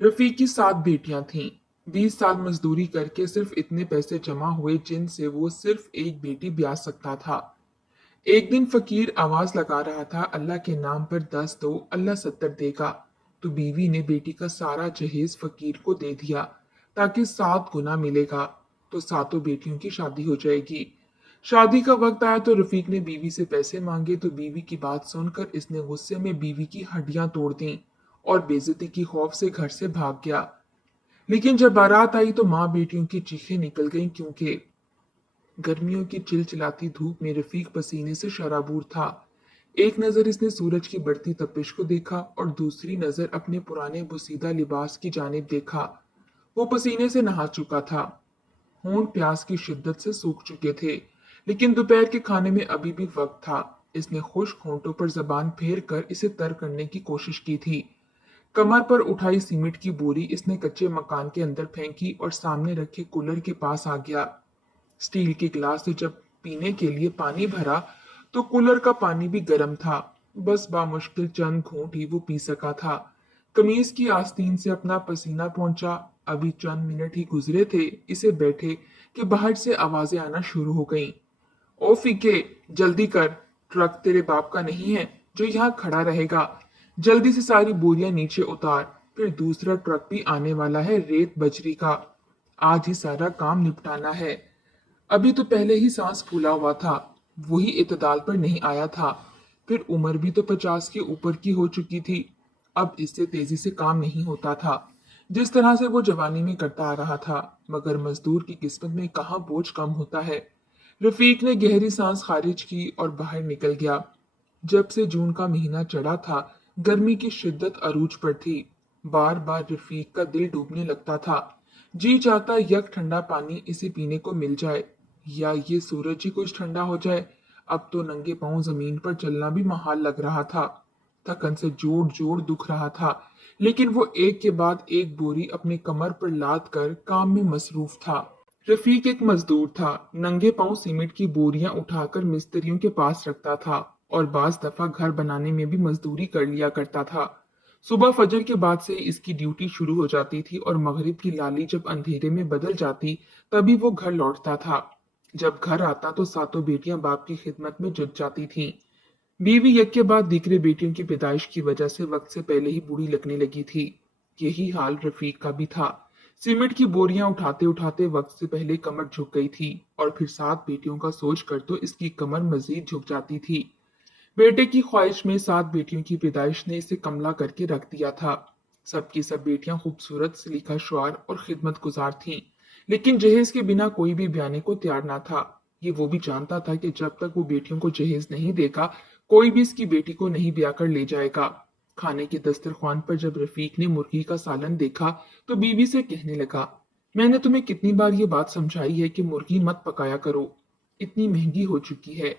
रफीक की 7 बेटियां थीं। 20 साल मजदूरी करके सिर्फ इतने पैसे जमा हुए जिनसे वो सिर्फ एक बेटी ब्याह सकता था। एक दिन फकीर आवाज लगा रहा था, अल्लाह के नाम पर 10 दो, अल्लाह 70 देगा। तो बीवी ने बेटी का सारा जहेज फकीर को दे दिया ताकि 7 गुना मिलेगा, तो सातों बेटियों की शादी हो जाएगी। शादी का वक्त आया तो रफीक ने बीवी से पैसे मांगे, तो बीवी की बात सुनकर इसने गुस्से में बीवी की हड्डियां तोड़ दी और बेइज्जती की खौफ से घर से भाग गया। लेकिन जब बारात आई तो माँ बेटियों की चीखें निकल गईं, क्योंकि गर्मियों की चिलचिलाती धूप में रफीक पसीने से शराबूर था। एक नजर इसने सूरज की बढ़ती तपिश को देखा और दूसरी नजर अपने पुराने बुसीदा लिबास की जानिब देखा। वो पसीने से नहा चुका था, होंठ प्यास की शिद्दत से सूख चुके थे, लेकिन दोपहर के खाने में अभी भी वक्त था। इसने खुश्क होंठों पर जबान फेर कर इसे तर करने की कोशिश की थी। कमर पर उठाई सीमेंट की बोरी इसने कच्चे मकान के अंदर फेंकी और सामने रखे कूलर के पास आ गया। स्टील के गिलास से जब पीने के लिए पानी भरा तो कूलर का पानी भी गर्म था। बस बामुश्किल चंद घूंट ही वो पी सका था। कमीज की आस्तीन से अपना पसीना पहुंचा। अभी चंद मिनट ही गुजरे थे इसे बैठे कि बाहर से आवाजें आना शुरू हो गईं। ओ फीके, जल्दी कर, ट्रक तेरे बाप का नहीं है जो यहाँ खड़ा रहेगा। जल्दी से सारी बोरियां नीचे उतार, फिर दूसरा ट्रक भी आने वाला है रेत बजरी का। आज ही सारा काम निपटाना है। अभी तो पहले ही सांस फूला हुआ था, वही इतदाल पर नहीं आया था। फिर उम्र भी तो 50 के ऊपर की हो चुकी थी। अब इससे तेजी से काम नहीं होता था जिस तरह से वो जवानी में करता आ रहा था। मगर मजदूर की किस्मत में कहाँ बोझ कम होता है। रफीक ने गहरी सांस खारिज की और बाहर निकल गया। जब से जून का महीना चढ़ा था, गर्मी की शिद्दत अरूज पर थी। बार बार रफीक का दिल डूबने लगता था। जी चाहता यक ठंडा पानी इसे पीने को मिल जाए, या ये सूरज ही कुछ ठंडा हो जाए। अब तो नंगे पांव जमीन पर चलना भी महाल लग रहा था। थकन से जोर जोर दुख रहा था, लेकिन वो एक के बाद एक बोरी अपने कमर पर लाद कर काम में मसरूफ था। रफीक एक मजदूर था। नंगे पांव सीमेंट की बोरियां उठाकर मिस्त्रियों के पास रखता था और बाज दफा घर बनाने में भी मजदूरी कर लिया करता था। सुबह फजर के बाद से इसकी ड्यूटी शुरू हो जाती थी और मगरिब की लाली जब अंधेरे में बदल जाती तभी वो घर लौटता था। जब घर आता तो सातों बेटियां बाप की खिदमत में जुट जाती थीं। बीवी यक के बाद दीकरे बेटियों की पैदाइश की वजह से वक्त से पहले ही बूढ़ी लगने लगी थी। यही हाल रफीक का भी था। सीमेंट की बोरियां उठाते उठाते वक्त से पहले कमर झुक गई थी और फिर 7 बेटियों का सोच कर तो इसकी कमर मजीद झुक जाती थी। बेटे की ख्वाहिश में 7 बेटियों की पैदाइश ने इसे कमला करके रख दिया था। सबकी सब बेटियां खूबसूरत, सलीका शुआर और खिदमत गुजार थीं, लेकिन जहेज के बिना कोई भी ब्याने को तैयार ना था। ये वो भी जानता था कि जब तक वो बेटियों को जहेज नहीं देगा, कोई भी इसकी बेटी को नहीं ब्याह कर ले जाएगा। खाने के दस्तरख्वान पर जब रफीक ने मुर्गी का सालन देखा तो बीवी से कहने लगा, मैंने तुम्हें कितनी बार ये बात समझाई है कि मुर्गी मत पकाया करो, इतनी महंगी हो चुकी है।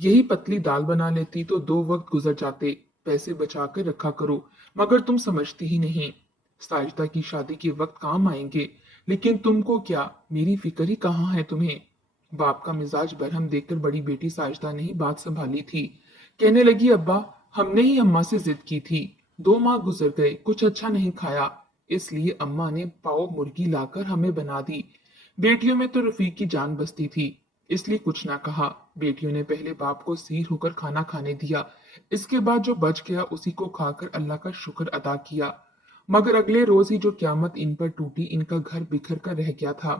यही पतली दाल बना लेती तो 2 वक्त गुजर जाते। पैसे बचा कर रखा करो, मगर तुम समझती ही नहीं। साजिदा की शादी के वक्त काम आएंगे, लेकिन तुमको क्या, मेरी फिक्र ही कहाँ है तुम्हें। बाप का मिजाज बरहम देखकर बड़ी बेटी साजिदा ने ही बात संभाली थी। कहने लगी, अब्बा, हमने ही अम्मा से जिद की थी। 2 माह गुजर गए, कुछ अच्छा नहीं खाया, इसलिए अम्मा ने पाव मुर्गी लाकर हमें बना दी। बेटियों में तो रफीक की जान बसती थी, इसलिए कुछ ना कहा। बेटियों ने पहले बाप को सीर होकर खाना खाने दिया, इसके बाद जो बच गया उसी को खाकर अल्लाह का शुक्र अदा किया। मगर अगले रोज ही जो क्यामत इन पर टूटी, इनका घर बिखर कर रह गया था।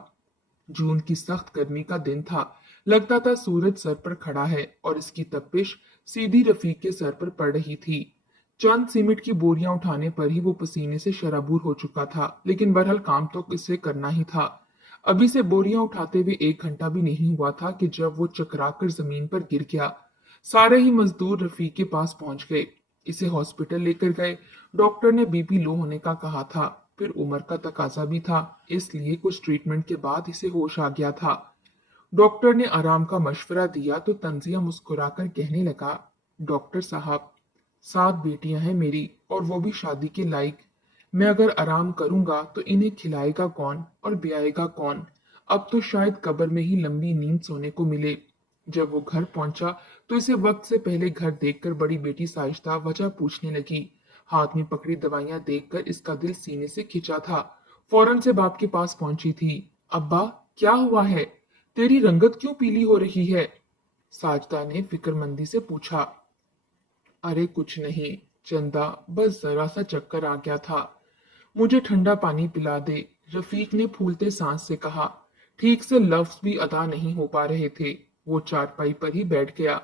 जून की सख्त गर्मी का दिन था। लगता था सूरज सर पर खड़ा है और इसकी तपिश सीधी रफीक के सर पर पड़ रही थी। चंद सीमेंट की बोरियां उठाने पर ही वो पसीने से शराबूर हो चुका था, लेकिन बहरहाल काम तो इसे करना ही था। अभी से बोरियां उठाते हुए 1 घंटा भी नहीं हुआ था कि जब वो चकराकर जमीन पर गिर गया। सारे ही मजदूर रफीक के पास पहुंच गए, इसे हॉस्पिटल लेकर गए। डॉक्टर ने बीपी लो होने का कहा था, फिर उम्र का तकाजा भी था, इसलिए कुछ ट्रीटमेंट के बाद इसे होश आ गया था। डॉक्टर ने आराम का मशवरा दिया तो तंजिया मुस्कुराकर कहने लगा, डॉक्टर साहब, 7 बेटियां हैं मेरी और वो भी शादी के लायक। मैं अगर आराम करूंगा तो इन्हें खिलाएगा कौन और ब्याएगा कौन। अब तो शायद कब्र में ही लंबी नींद सोने को मिले। जब वो घर पहुंचा तो इसे वक्त से पहले घर देखकर बड़ी बेटी साजिदा वजह पूछने लगी। हाथ में पकड़ी दवाइयां देखकर इसका दिल सीने से खिंचा था। फौरन से बाप के पास पहुंची थी। अब्बा, क्या हुआ है? तेरी रंगत क्यों पीली हो रही है? साजदा ने फिक्रमंदी से पूछा। अरे कुछ नहीं चंदा, बस जरा सा चक्कर आ गया था। मुझे ठंडा पानी पिला दे, रफीक ने फूलते सांस से कहा। ठीक से लफ्ज भी अदा नहीं हो पा रहे थे। वो चारपाई पर ही बैठ गया।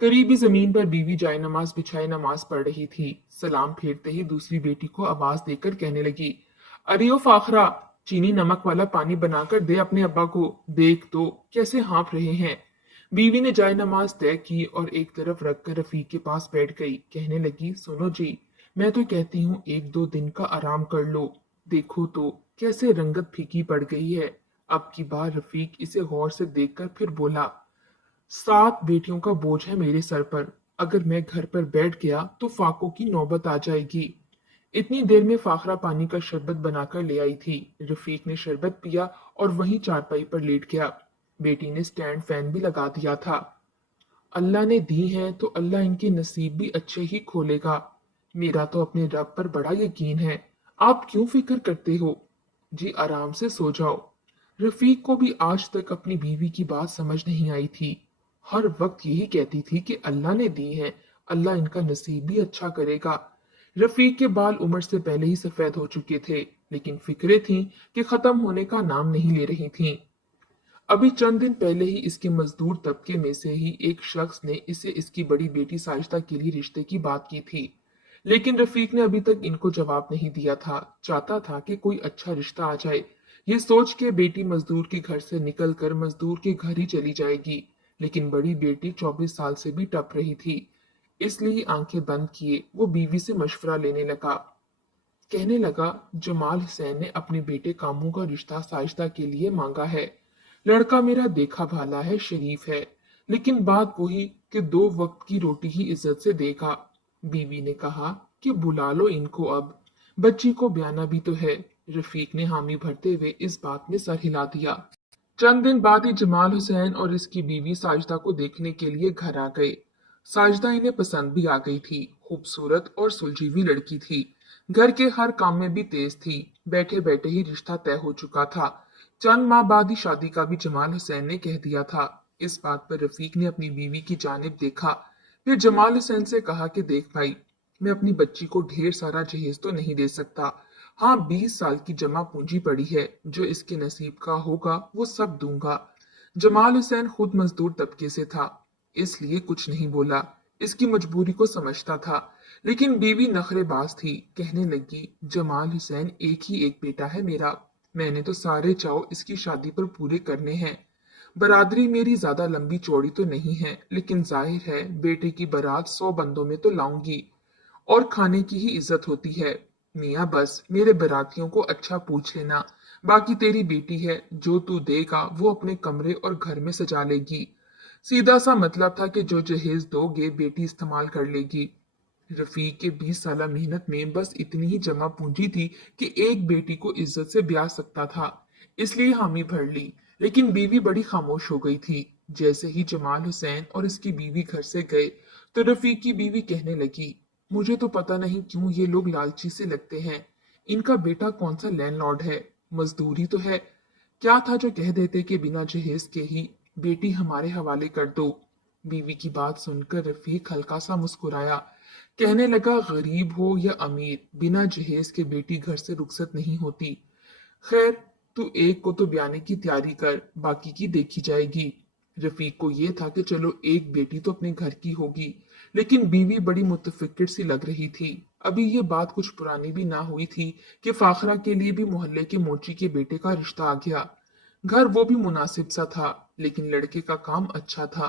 करीबी जमीन पर बीवी जाए नमाज बिछाए नमाज पढ़ रही थी। सलाम फेरते ही दूसरी बेटी को आवाज देकर कहने लगी, अरे ओ फाखरा, चीनी नमक वाला पानी बनाकर दे अपने अब्बा को। देख तो कैसे हाँफ रहे हैं। बीवी ने जाए नमाज तय की और एक तरफ रखकर रफीक के पास बैठ गई। कहने लगी, सुनो जी, मैं तो कहती हूँ एक दो दिन का आराम कर लो। देखो तो कैसे रंगत फीकी पड़ गई है। अब की बार रफीक इसे गौर से देखकर फिर बोला, 7 बेटियों का बोझ है मेरे सर पर। अगर मैं घर पर बैठ गया तो फाकों की नौबत आ जाएगी। इतनी देर में फाखरा पानी का शरबत बनाकर ले आई थी। रफीक ने शरबत पिया और वहीं चारपाई पर लेट गया। बेटी ने स्टैंड फैन भी लगा दिया था। अल्लाह ने दी हैं तो अल्लाह इनके नसीब भी अच्छे ही खोलेगा। मेरा तो अपने रब पर बड़ा यकीन है। आप क्यों फिक्र करते हो? जी आराम से सो जाओ। रफीक को भी आज तक अपनी बीवी की बात समझ नहीं आई थी। हर वक्त यही कहती थी कि अल्लाह ने दी है, अल्लाह इनका नसीब भी अच्छा करेगा। रफीक के बाल उम्र से पहले ही सफेद हो चुके थे, लेकिन फिक्रें थीं कि खत्म होने का नाम नहीं ले रही थीं। अभी चंद दिन पहले ही इसके मजदूर तबके में से ही एक शख्स ने इसे इसकी बड़ी बेटी साजिदा के लिए रिश्ते की बात की थी, लेकिन रफीक ने अभी तक इनको जवाब नहीं दिया था। चाहता था कि कोई अच्छा रिश्ता आ जाए। ये सोच के बेटी मजदूर के घर से निकलकर मजदूर के घर ही चली जाएगी, लेकिन बड़ी बेटी 24 साल से भी टप रही थी। इसलिए आंखें बंद किए वो बीवी से मशवरा लेने लगा। कहने लगा, जमाल हुसैन ने अपने बेटे कामू का रिश्ता साजिदा के लिए मांगा है। लड़का मेरा देखा भाला है, शरीफ है, लेकिन बात वही कि 2 वक्त की रोटी ही इज्जत से देगा। बीवी ने कहा कि बुला लो इनको अब, बच्ची को ब्याना भी तो है। रफीक ने हामी भरते हुए इस बात में सर हिला दिया। चंद दिन बाद ही जमाल हुसैन और इसकी बीवी साजिदा को देखने के लिए घर आ गए। साजिदा इन्हें पसंद भी आ गई थी। खूबसूरत और सुलझी हुई लड़की थी। घर के हर काम में भी तेज थी। बैठे बैठे ही रिश्ता तय हो चुका था। चंद माह बाद ही शादी का भी जमाल हुसैन ने कह दिया था। इस बात पर रफीक ने अपनी बीवी की जानिब देखा। फिर जमाल हुसैन से कहा कि देख भाई, मैं अपनी बच्ची को ढेर सारा जहेज तो नहीं दे सकता। हाँ, 20 साल की जमा पूंजी पड़ी है, जो इसके नसीब का होगा वो सब दूंगा। जमाल हुसैन खुद मजदूर तबके से था, इसलिए कुछ नहीं बोला। इसकी मजबूरी को समझता था, लेकिन बीवी नखरेबाज थी। कहने लगी, जमाल हुसैन एक ही एक बेटा है मेरा। मैंने तो सारे चाव इसकी शादी पर पूरे करने हैं। बरादरी मेरी ज्यादा लंबी चौड़ी तो नहीं है, लेकिन जाहिर है बेटे की बारात 100 बंदों में तो लाऊंगी। और खाने की ही इज्जत होती है। मियाँ बस मेरे बरातियों को अच्छा पूछ लेना। बाकी तेरी बेटी है, जो तू देगा वो अपने कमरे और घर में सजा लेगी। सीधा सा मतलब था कि जो जहेज दोगे बेटी इस्तेमाल कर लेगी। रफीक के 20 साल मेहनत में बस इतनी ही जमा पूंजी थी कि एक बेटी को इज्जत से ब्याह सकता था। इसलिए हामी भर ली, लेकिन बीवी बड़ी खामोश हो गई थी। जैसे ही जमाल हुसैन और इसकी बीवी घर से गए तो रफीक की बीवी कहने लगी, मुझे तो पता नहीं क्यों ये लोग लालची से लगते हैं। इनका बेटा कौन सा लैंडलॉर्ड है, मजदूरी तो है। क्या था जो कह देते कि बिना जहेज के ही बेटी हमारे हवाले कर दो। बीवी की बात सुनकर रफीक हल्का सा मुस्कुराया। कहने लगा, गरीब हो या अमीर, बिना जहेज के बेटी घर से रुखसत नहीं होती। खैर, तू एक को तो ब्याने की तैयारी कर, बाकी की देखी जाएगी। रफीक को ये था कि चलो एक बेटी तो अपने घर की होगी, लेकिन बीवी बड़ी मुतफिक्र सी लग रही थी। अभी ये बात कुछ पुरानी भी ना हुई थी कि फाखरा के लिए भी मोहल्ले के मोची के बेटे का रिश्ता आ गया। घर वो भी मुनासिब सा था, लेकिन लड़के का काम अच्छा था।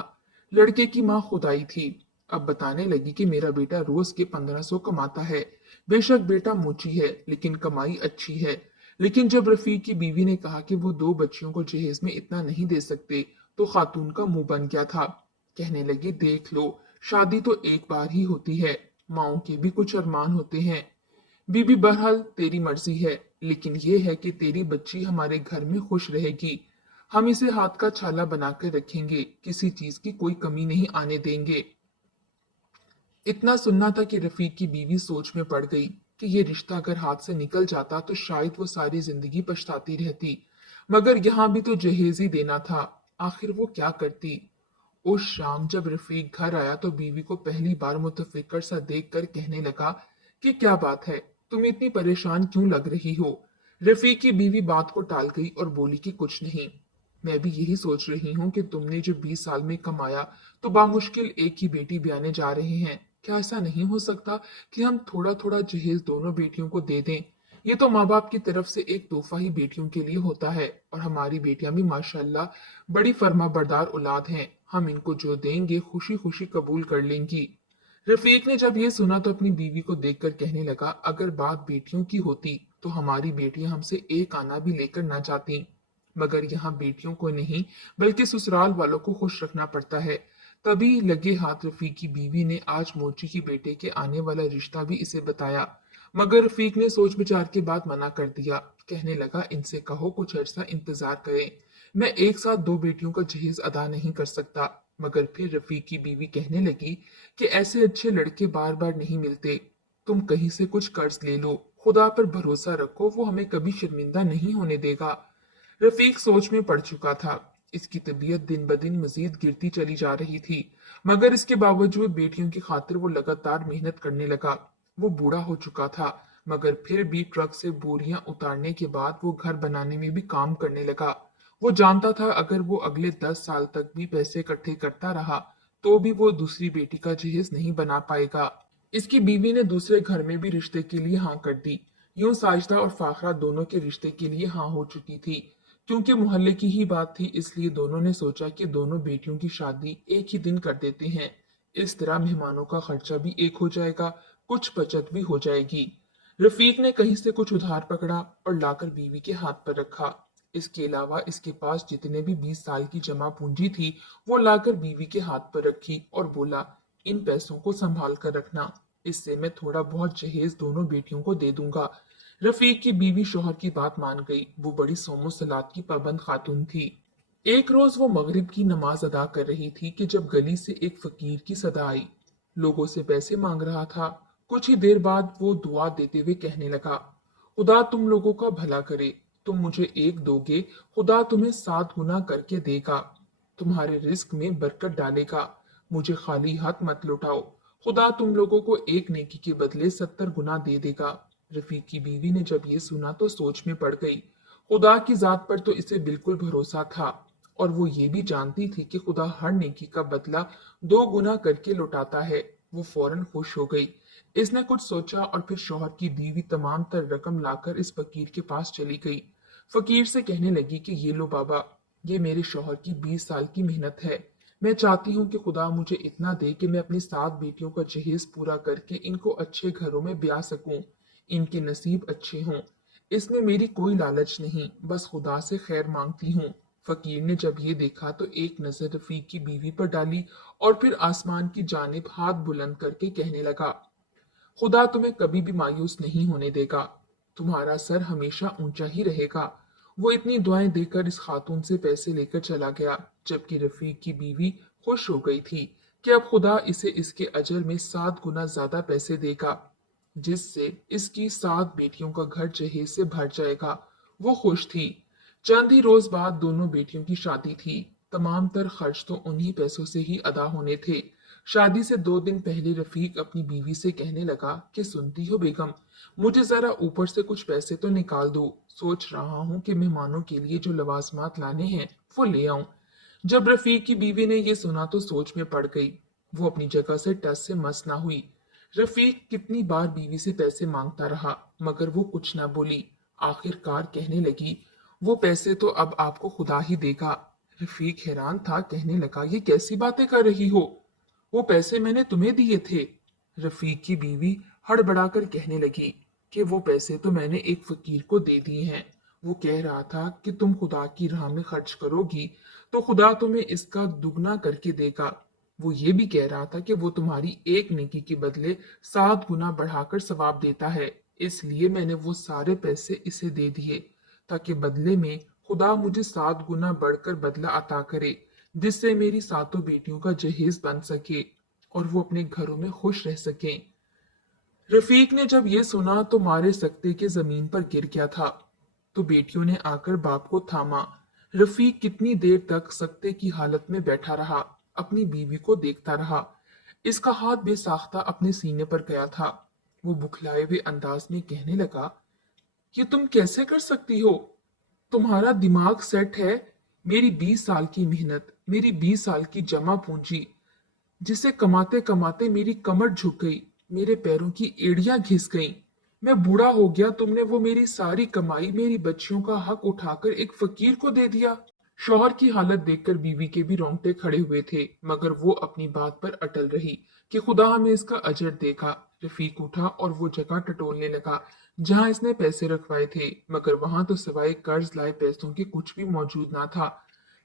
लड़के की माँ खुदाई थी। अब बताने लगी कि मेरा बेटा रोज के 1500 कमाता है। बेशक बेटा मोची है, लेकिन कमाई अच्छी है। लेकिन जब रफीक की बीवी ने कहा कि वो 2 बच्चियों को जहेज में इतना नहीं दे सकते, तो खातून का मुंह बन गया था। कहने लगी, देख लो, शादी तो एक बार ही होती है, माओ के भी कुछ अरमान होते हैं। बीबी, बहरहाल तेरी मर्जी है, लेकिन ये है कि तेरी बच्ची हमारे घर में खुश रहेगी। हम इसे हाथ का छाला बनाकर रखेंगे, किसी चीज की कोई कमी नहीं आने देंगे। इतना सुनना था कि रफीक की बीवी सोच में पड़ गई कि ये रिश्ता अगर हाथ से निकल जाता तो शायद वो सारी जिंदगी पछताती रहती। मगर यहाँ भी तो जहेज ही देना था। आखिर वो क्या करती। उस शाम जब रफीक घर आया तो बीवी को पहली बार मुतफिक्र सा देखकर कहने लगा कि क्या बात है, तुम इतनी परेशान क्यों लग रही हो। रफीक की बीवी बात को टाल गई और बोली कि कुछ नहीं, मैं भी यही सोच रही हूँ कि तुमने जो 20 साल में कमाया तो बामुश्किल एक ही बेटी ब्याने जा रहे हैं। क्या ऐसा नहीं हो सकता कि हम थोड़ा थोड़ा जहेज दोनों बेटियों को दे दें। ये तो माँ बाप की तरफ से एक तोहफा ही बेटियों के लिए होता है और हमारी बेटियां भी माशाल्लाह बड़ी फर्माबरदार औलाद हैं। हम इनको जो देंगे खुशी खुशी कबूल कर लेंगी। रफीक ने जब ये सुना तो अपनी बीवी को देखकर कहने लगा, अगर बात बेटियों की होती तो हमारी बेटियां हमसे एक आना भी लेकर ना जाती। मगर यहाँ बेटियों को नहीं बल्कि ससुराल वालों को खुश रखना पड़ता है। तभी लगे हाथ रफीक की बीवी ने आज मोची की बेटे के आने वाला रिश्ता भी इसे बताया। मगर रफीक ने सोच विचार के बाद मना कर दिया। कहने लगा, इनसे कहो कुछ अर्सा इंतजार करें, मैं एक साथ दो बेटियों का जहेज अदा नहीं कर सकता। मगर फिर रफीक की बीवी कहने लगी कि ऐसे अच्छे लड़के बार बार नहीं मिलते। तुम कहीं से कुछ कर्ज ले लो, खुदा पर भरोसा रखो, वो हमें कभी शर्मिंदा नहीं होने देगा। रफीक सोच में पड़ चुका था। इसकी तबीयत दिन ब दिन मजीद गिरती चली जा रही थी। मगर इसके बावजूद बेटियों की खातिर वो लगातार मेहनत करने लगा। वो बूढ़ा हो चुका था, मगर फिर भी ट्रक से बोरियां उतारने के बाद वो घर बनाने में भी काम करने लगा। वो जानता था अगर वो अगले 10 साल तक भी पैसे इकट्ठे करता रहा तो भी वो दूसरी बेटी का जहेज नहीं बना पाएगा। इसकी बीवी ने दूसरे घर में भी रिश्ते के लिए हाँ कर दी। यूं साजिदा और फाखरा दोनों के रिश्ते के लिए हाँ हो चुकी थी। क्योंकि मोहल्ले की ही बात थी इसलिए दोनों ने सोचा कि दोनों बेटियों की शादी एक ही दिन कर देते हैं। इस तरह मेहमानों का खर्चा भी एक हो जाएगा, कुछ बचत भी हो जाएगी। रफीक ने कहीं से कुछ उधार पकड़ा और लाकर बीवी के हाथ पर रखा। इसके अलावा इसके पास जितने भी 20 साल की जमा पूंजी थी वो लाकर बीवी के हाथ पर रखी और बोला, इन पैसों को संभाल कर रखना, इससे मैं थोड़ा बहुत जहेज दोनों बेटियों को दे दूंगा। रफीक की बीवी शोहर की बात मान गई। वो बड़ी सोमो सलात की पाबंद खातून थी। एक रोज वो मगरिब की नमाज अदा कर रही थी कि जब गली से एक फकीर की सदा आई। लोगों से पैसे मांग रहा था। कुछ ही देर बाद वो दुआ देते हुए कहने लगा, खुदा तुम लोगों का भला करे, तुम मुझे एक दोगे, खुदा तुम्हें 7 गुना करके देगा, तुम्हारे रिस्क में बरकत डालेगा, मुझे खाली हाथ मत लौटाओ, खुदा तुम लोगों को एक नेकी के बदले 70 गुना दे देगा। रफीक की बीवी ने जब ये सुना तो सोच में पड़ गई। खुदा की जात पर तो इसे बिल्कुल भरोसा था और वो ये भी जानती थी कि खुदा हर नेकी का बदला 2 गुना करके लौटाता है। वो फौरन खुश हो गई। इसने कुछ सोचा और फिर शौहर की दी हुई तमाम तर रकम लाकर इस फकीर के पास चली गई। फकीर से कहने लगी कि ये लो बाबा, ये मेरे शौहर की 20 साल की मेहनत है। मैं चाहती हूँ कि खुदा मुझे इतना दे कि मैं अपनी 7 बेटियों का जहेज पूरा करके इनको अच्छे घरों में ब्याह सकूं, इनके नसीब अच्छे हों। इसमें मेरी कोई लालच नहीं, बस खुदा से खैर मांगती हूँ। फकीर ने जब ये देखा तो एक नजर रफीक की बीवी पर डाली और फिर आसमान की जानिब हाथ बुलंद करके कहने लगा, खुदा तुम्हें कभी भी मायूस नहीं होने देगा, तुम्हारा सर हमेशा ऊंचा ही रहेगा। वो इतनी दुआएं देकर इस खातून से पैसे लेकर चला गया, जबकि रफीक की बीवी खुश हो गई थी कि अब खुदा इसे इसके अजर में 7 गुना ज्यादा पैसे देगा, जिससे इसकी 7 बेटियों का घर जहेज से भर जाएगा। वो खुश थी। चंद ही रोज बाद दोनों बेटियों की शादी थी। तमाम तर खर्च तो उन्हीं पैसों से ही अदा होने थे। शादी से 2 दिन पहले रफीक अपनी बीवी से कहने लगा कि सुनती हो बेगम, मुझे जरा ऊपर से कुछ पैसे तो निकाल दो, सोच रहा हूँ कि मेहमानों के लिए जो लवाजमात लाने हैं वो ले आऊं। जब रफीक की बीवी ने ये सुना तो सोच में पड़ गई। वो अपनी जगह से टस से मस ना हुई। रफीक कितनी बार बीवी से पैसे मांगता रहा मगर वो कुछ ना बोली। आखिरकार कहने लगी, वो पैसे तो अब आपको खुदा ही देगा। रफीक हैरान था, कहने लगा, ये कैसी बातें कर रही हो, वो पैसे मैंने तुम्हें दिए थे। रफीक की बीवी हड़बड़ाकर कहने लगी कि वो पैसे तो मैंने एक फकीर को दे दिए हैं। वो कह रहा था कि तुम खुदा की राह में खर्च करोगी तो खुदा तुम्हें इसका दुगना करके देगा। वो ये भी कह रहा था कि वो तुम्हारी एक नेकी के बदले 7 गुना बढ़ाकर सवाब देता है, इसलिए मैंने वो सारे पैसे इसे दे दिए ताकि बदले में खुदा मुझे 7 गुना बढ़कर बदला अता करे, जिससे मेरी 7 बेटियों का जहेज बन सके। और वो अपने घरों में खुश रह सकें। रफीक ने जब ये सुना तो मारे सकते के जमीन पर गिर गया था। तो बेटियों ने आकर बाप को थामा। रफीक कितनी देर तक सकते की हालत में बैठा रहा, अपनी बीवी को देखता रहा। इसका हाथ बेसाख्ता अपने सीने पर गया था। वो बुखलाए हुए अंदाज में कहने लगा, ये तुम कैसे कर सकती हो? तुम्हारा दिमाग सेट है? मेरी 20 साल की मेहनत, मेरी 20 साल की जमा पूंजी, जिसे कमाते कमाते मेरी कमर झुक गई, मेरे पैरों की एड़ियां घिस गईं। मैं बूढ़ा हो गया, तुमने वो मेरी सारी कमाई, मेरी बच्चियों का हक उठाकर एक फकीर को दे दिया। शौहर की हालत देखकर बीवी के भी रोंगटे खड़े हुए थे, मगर वो अपनी बात पर अटल रही कि खुदा हमें इसका अजर देगा। रफीक उठा और वो जगह टटोलने लगा जहां इसने पैसे रखवाए थे, मगर वहां तो सिवाय कर्ज लाए पैसों के कुछ भी मौजूद ना था।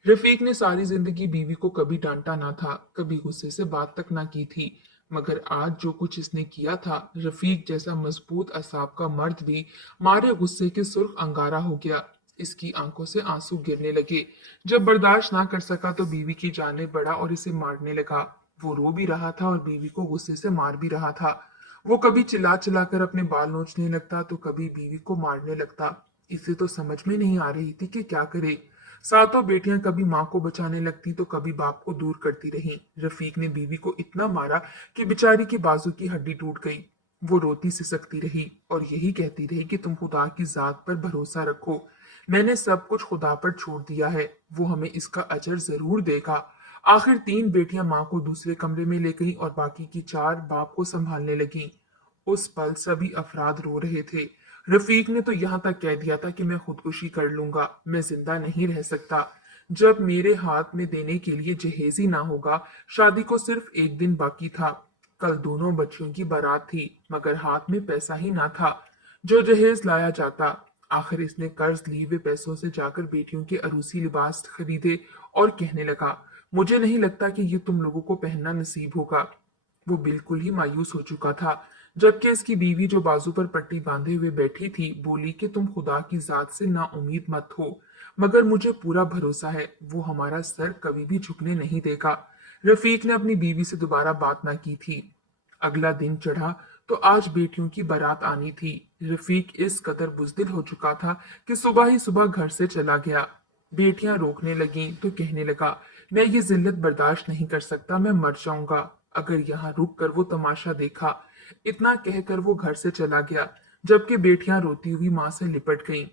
रफीक ने सारी जिंदगी बीवी को कभी डांटा ना था, कभी गुस्से से बात तक ना की थी, मगर आज जो कुछ इसने किया था, रफीक जैसा मजबूत असाब का मर्द भी मारे गुस्से के सुर्ख अंगारा हो गया। इसकी आंखों से आंसू गिरने लगे। जब बर्दाश्त ना कर सका तो बीवी की जाने बढ़ा और इसे मारने लगा। वो रो भी रहा था और बीवी को गुस्से से मार भी रहा था। वो कभी चिल्ला चिल्ला कर अपने बाल नोचने लगता तो कभी बीवी को मारने लगता। इसे तो समझ में नहीं आ रही थी कि क्या करे। सातों बेटियां कभी माँ को बचाने लगती तो कभी बाप को दूर करती रहीं। रफीक ने बीवी को इतना मारा कि बेचारी की बाजू की हड्डी टूट गई। वो रोती सिसकती रही और यही कहती रही कि तुम खुदा की जात पर भरोसा रखो, मैंने सब कुछ खुदा पर छोड़ दिया है, वो हमें इसका अजर जरूर देगा। आखिर 3 बेटियां माँ को दूसरे कमरे में ले गईं और बाकी की 4 बाप को संभालने लगीं। उस पल सभी अफराद रो रहे थे। रफीक ने तो यहाँ तक कह दिया था कि मैं खुदकुशी कर लूंगा, मैं जिंदा नहीं रह सकता। जब मेरे हाथ में देने के लिए जहेज ही ना होगा। शादी को सिर्फ एक दिन बाकी था। कल दोनों बच्चियों की बारात थी, मगर हाथ में पैसा ही ना था जो जहेज लाया जाता। आखिर इसने कर्ज लिए हुए पैसों से जाकर बेटियों के अरूसी लिबास खरीदे और कहने लगा, मुझे नहीं लगता कि ये तुम लोगों को पहनना नसीब होगा। वो बिल्कुल ही मायूस हो चुका था, जबकि इसकी बीवी जो बाजू पर पट्टी बांधे हुए बैठी थी बोली कि तुम खुदा की जात से ना उम्मीद मत हो, मगर मुझे पूरा भरोसा है वो हमारा सर कभी भी झुकने नहीं देगा। रफीक ने अपनी बीवी से दोबारा बात ना की थी। अगला दिन चढ़ा तो आज बेटियों की बारात आनी थी। रफीक इस कदर बुजदिल हो चुका था कि सुबह ही सुबह घर से चला गया। बेटियां रोकने लगीं तो कहने लगा, मैं ये जिल्लत बर्दाश्त नहीं कर सकता, मैं मर जाऊंगा अगर यहाँ रुक कर वो तमाशा देखा। इतना कहकर वो घर से चला गया, जबकि बेटियां रोती हुई माँ से लिपट गईं।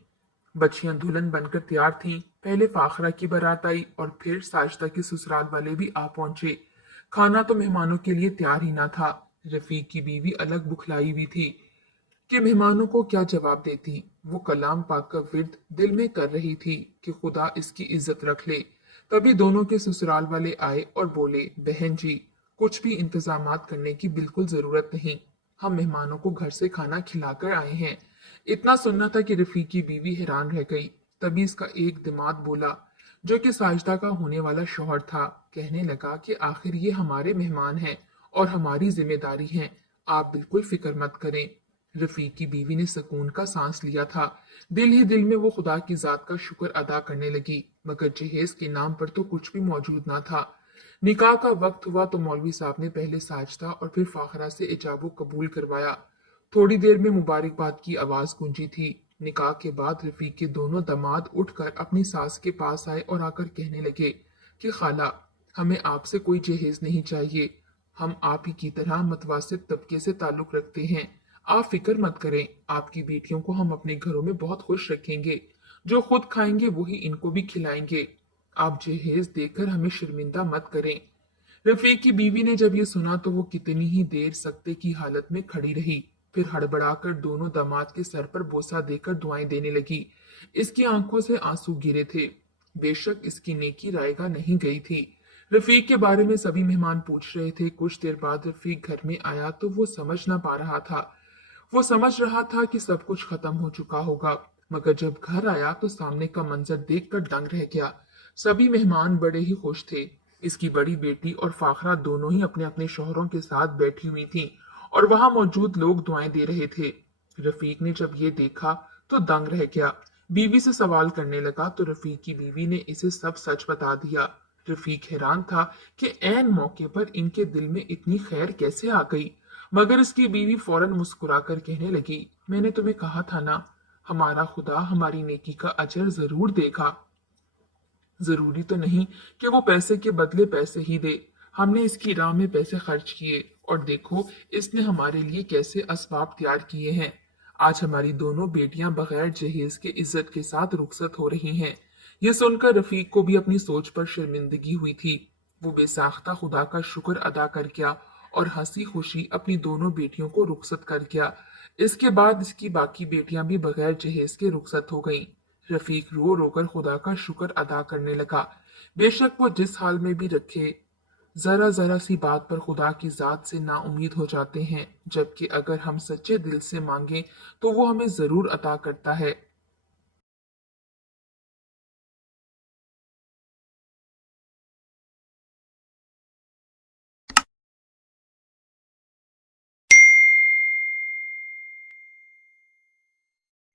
बच्चियां दुल्हन बनकर तैयार थीं। पहले फाखरा की बारात आई और फिर साजिदा के ससुराल वाले भी आ पहुंचे। खाना तो मेहमानों के लिए तैयार ही ना था। रफीक की बीवी अलग बुखलाई हुई थी कि मेहमानों को क्या जवाब देती। वो कलाम पाक का विर्द दिल में कर रही थी कि खुदा इसकी इज्जत रख ले। तभी दोनों के ससुराल वाले आए और बोले, बहन जी, कुछ भी इंतजामात करने की बिल्कुल जरूरत नहीं, हम मेहमानों को घर से खाना खिलाकर आए हैं। इतना सुनना था कि रफीक की बीवी हैरान रह गई। तभी इसका एक दिमाग बोला, जो कि साजिदा का होने वाला शौहर था, कहने लगा कि आखिर ये हमारे मेहमान हैं और हमारी जिम्मेदारी है, आप बिल्कुल फिक्र मत करें। रफीक की बीवी ने सुकून का सांस लिया था। दिल ही दिल में वो खुदा की जात का शुक्र अदा करने लगी, मगर जहेज के नाम पर तो कुछ भी मौजूद ना था। निकाह का वक्त हुआ तो मौलवी साहब ने पहले साजदा और फिर फाखरा से इजाबो कबूल करवाया। थोड़ी देर में मुबारकबाद की आवाज गूंजी थी। निकाह के बाद रफीक के दोनों दामाद उठकर अपनी सास के पास आए और आकर कहने लगे कि खाला, हमें आपसे कोई जहेज नहीं चाहिए, हम आप ही की तरह मतवासित तबके से ताल्लुक रखते हैं। आप फिक्र मत करें, आपकी बेटियों को हम अपने घरों में बहुत खुश रखेंगे, जो खुद खाएंगे वही इनको भी खिलाएंगे। आप जहेज देकर हमें शर्मिंदा मत करें। रफीक की बीवी ने जब ये सुना तो वो कितनी ही देर सकते की हालत में खड़ी रही, फिर हड़बड़ाकर दोनों दामाद के सर पर बोसा देकर दुआएं देने लगी। इसकी आंखों से आंसू गिरे थे। बेशक इसकी नेकी रायगा नहीं गई थी। रफीक के बारे में सभी मेहमान पूछ रहे थे। कुछ देर बाद रफीक घर में आया तो वो समझ ना पा रहा था। वो समझ रहा था कि सब कुछ खत्म हो चुका होगा, मगर जब घर आया तो सामने का मंजर देखकर दंग रह गया। सभी मेहमान बड़े ही खुश थे। इसकी बड़ी बेटी और फाखरा दोनों ही अपने अपने शौहरों के साथ बैठी हुई थीं और वहां मौजूद लोग दुआएं दे रहे थे। रफीक ने जब ये देखा तो दंग रह गया। बीवी से सवाल करने लगा तो रफीक की बीवी ने इसे सब सच बता दिया। रफीक हैरान था कि ऐन मौके पर इनके दिल में इतनी खैर कैसे आ गई, मगर इसकी बीवी फौरन मुस्कुराकर कहने लगी, मैंने तुम्हें कहा था ना, हमारा खुदा हमारी नेकी का अजर जरूर देगा। जरूरी तो नहीं कि वो पैसे के बदले पैसे ही दे। हमने इसकी राह में पैसे खर्च किए और देखो इसने हमारे लिए कैसे असबाब तैयार किए हैं। आज हमारी दोनों बेटियां बगैर जहेज के इज्जत के साथ रुखसत हो रही हैं। ये सुनकर रफीक को भी अपनी सोच पर शर्मिंदगी हुई थी। वो बेसाख्ता खुदा का शुक्र अदा कर गया और हंसी खुशी अपनी दोनों बेटियों को रुखसत कर गया। इसके बाद इसकी बाकी बेटियां भी बगैर जहेज के रुखसत हो गईं। रफीक रो रो कर खुदा का शुक्र अदा करने लगा। बेशक वो जिस हाल में भी रखे, जरा जरा सी बात पर खुदा की जात से नाउम्मीद हो जाते हैं, जबकि अगर हम सच्चे दिल से मांगे तो वो हमें जरूर अता करता है।